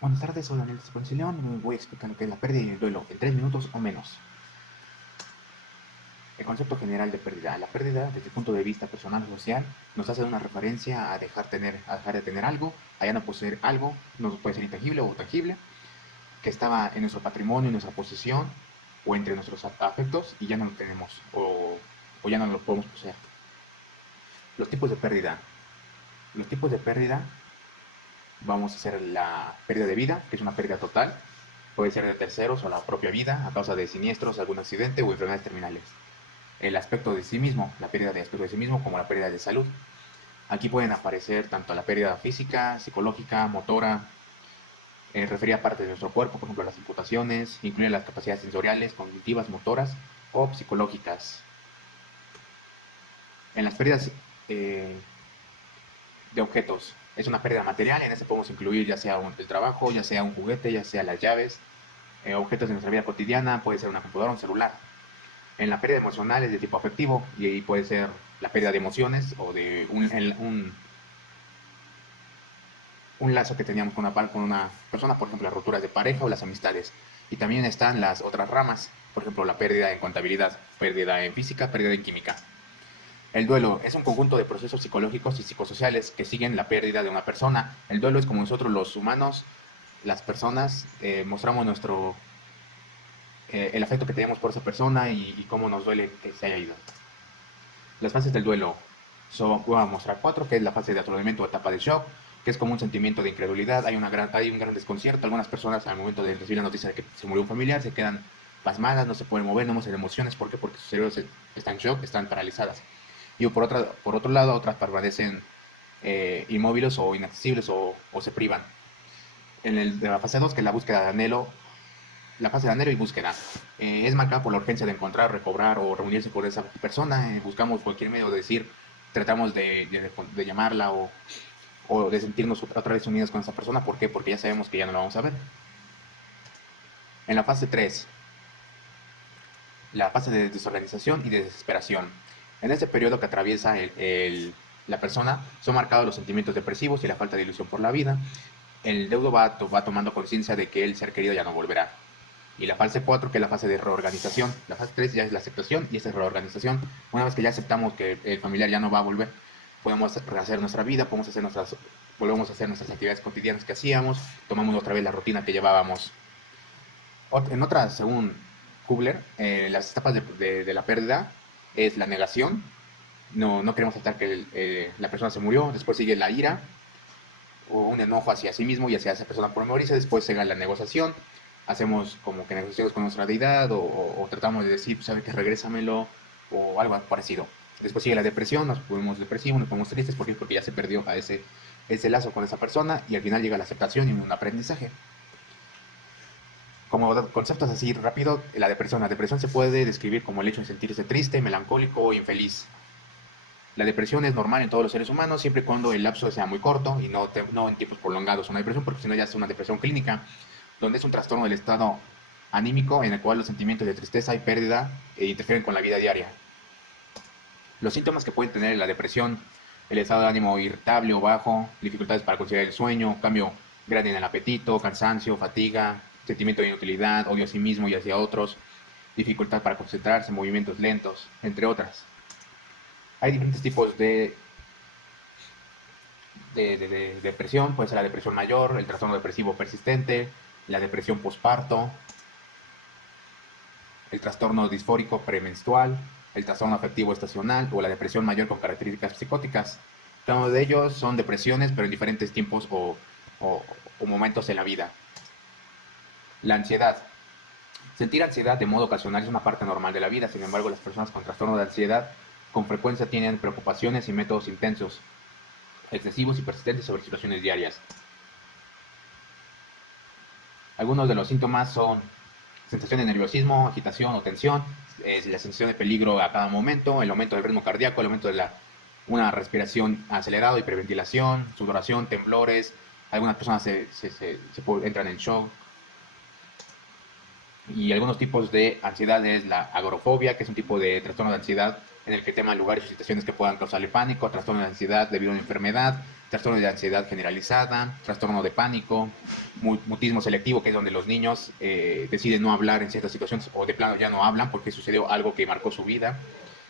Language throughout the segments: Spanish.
Buenas tardes, soy Daniel de León. Voy a explicar lo que es la pérdida y el duelo en 3 minutos o menos. El concepto general de pérdida. La pérdida, desde el punto de vista personal o social, nos hace una referencia a dejar de tener algo, a ya no poseer algo, no puede ser intangible o tangible, que estaba en nuestro patrimonio, en nuestra posesión o entre nuestros afectos y ya no lo tenemos o ya no lo podemos poseer. Los tipos de pérdida. Los tipos de pérdida, vamos a hacer la pérdida de vida, que es una pérdida total. Puede ser de terceros o la propia vida a causa de siniestros, algún accidente o enfermedades terminales. El aspecto de sí mismo, la pérdida de aspecto de sí mismo como la pérdida de salud. Aquí pueden aparecer tanto la pérdida física, psicológica, motora, referida a partes de nuestro cuerpo, por ejemplo las imputaciones, incluyen las capacidades sensoriales, cognitivas, motoras o psicológicas. En las pérdidas de objetos, es una pérdida material, en este podemos incluir ya sea el trabajo, ya sea un juguete, ya sea las llaves, objetos de nuestra vida cotidiana, puede ser una computadora, un celular. En la pérdida emocional es de tipo afectivo y ahí puede ser la pérdida de emociones o de un lazo que teníamos con una persona, por ejemplo, las rupturas de pareja o las amistades. Y también están las otras ramas, por ejemplo, la pérdida en contabilidad, pérdida en física, pérdida en química. El duelo es un conjunto de procesos psicológicos y psicosociales que siguen la pérdida de una persona. El duelo es como nosotros los humanos, las personas, mostramos el afecto que tenemos por esa persona y cómo nos duele que se haya ido. Las fases del duelo voy a mostrar cuatro, que es la fase de aturdimiento o etapa de shock, que es como un sentimiento de incredulidad, hay un gran desconcierto. Algunas personas al momento de recibir la noticia de que se murió un familiar se quedan pasmadas, no se pueden mover, no muestran emociones. ¿Por qué? Porque sus cerebros están en shock, están paralizadas. Y por otro lado, otras permanecen inmóviles o inaccesibles o se privan. De la fase 2, que es la búsqueda de anhelo, la fase de anhelo y búsqueda. Es marcada por la urgencia de encontrar, recobrar o reunirse con esa persona. Buscamos cualquier medio de decir, tratamos de llamarla o de sentirnos otra vez unidos con esa persona. ¿Por qué? Porque ya sabemos que ya no la vamos a ver. En la fase 3, la fase de desorganización y de desesperación. En este periodo que atraviesa la persona, son marcados los sentimientos depresivos y la falta de ilusión por la vida. El deudo va tomando conciencia de que el ser querido ya no volverá. Y la fase 4, que es la fase de reorganización. La fase 3 ya es la aceptación y esta es reorganización. Una vez que ya aceptamos que el familiar ya no va a volver, podemos rehacer nuestra vida, volvemos a hacer nuestras actividades cotidianas que hacíamos, tomamos otra vez la rutina que llevábamos. En otras, según Kubler, las etapas de la pérdida es la negación. No queremos aceptar que la persona se murió. Después sigue la ira o un enojo hacia sí mismo y hacia esa persona por morirse. Después llega la negociación. Hacemos como que negociamos con nuestra deidad o tratamos de decir, pues, ¿sabe qué? Regrésamelo o algo parecido. Después sigue la depresión, nos ponemos depresivos, nos ponemos tristes. ¿Por qué? Porque ya se perdió ese lazo con esa persona y al final llega la aceptación y un aprendizaje. Como conceptos así rápido, la depresión. La depresión se puede describir como el hecho de sentirse triste, melancólico o infeliz. La depresión es normal en todos los seres humanos siempre y cuando el lapso sea muy corto y no en tiempos prolongados una depresión, porque si no ya es una depresión clínica, donde es un trastorno del estado anímico en el cual los sentimientos de tristeza y pérdida interfieren con la vida diaria. Los síntomas que puede tener la depresión: el estado de ánimo irritable o bajo, dificultades para conciliar el sueño, cambio grande en el apetito, cansancio, fatiga, sentimiento de inutilidad, odio a sí mismo y hacia otros, dificultad para concentrarse, movimientos lentos, entre otras. Hay diferentes tipos de depresión. Puede ser la depresión mayor, el trastorno depresivo persistente, la depresión posparto, el trastorno disfórico premenstrual, el trastorno afectivo estacional o la depresión mayor con características psicóticas. Cada uno de ellos son depresiones, pero en diferentes tiempos o momentos en la vida. La ansiedad. Sentir ansiedad de modo ocasional es una parte normal de la vida. Sin embargo, las personas con trastorno de ansiedad con frecuencia tienen preocupaciones y métodos intensos, excesivos y persistentes sobre situaciones diarias. Algunos de los síntomas son sensación de nerviosismo, agitación o tensión, la sensación de peligro a cada momento, el aumento del ritmo cardíaco, el aumento de una respiración acelerada, hiperventilación, sudoración, temblores. Algunas personas entran en shock. Y algunos tipos de ansiedad es la agorafobia, que es un tipo de trastorno de ansiedad en el que teman lugares o situaciones que puedan causarle pánico, trastorno de ansiedad debido a una enfermedad, trastorno de ansiedad generalizada, trastorno de pánico, mutismo selectivo, que es donde los niños deciden no hablar en ciertas situaciones o de plano ya no hablan porque sucedió algo que marcó su vida.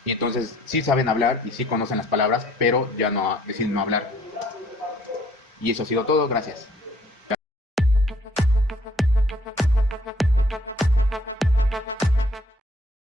Y entonces sí saben hablar y sí conocen las palabras, pero ya no deciden no hablar. Y eso ha sido todo, gracias.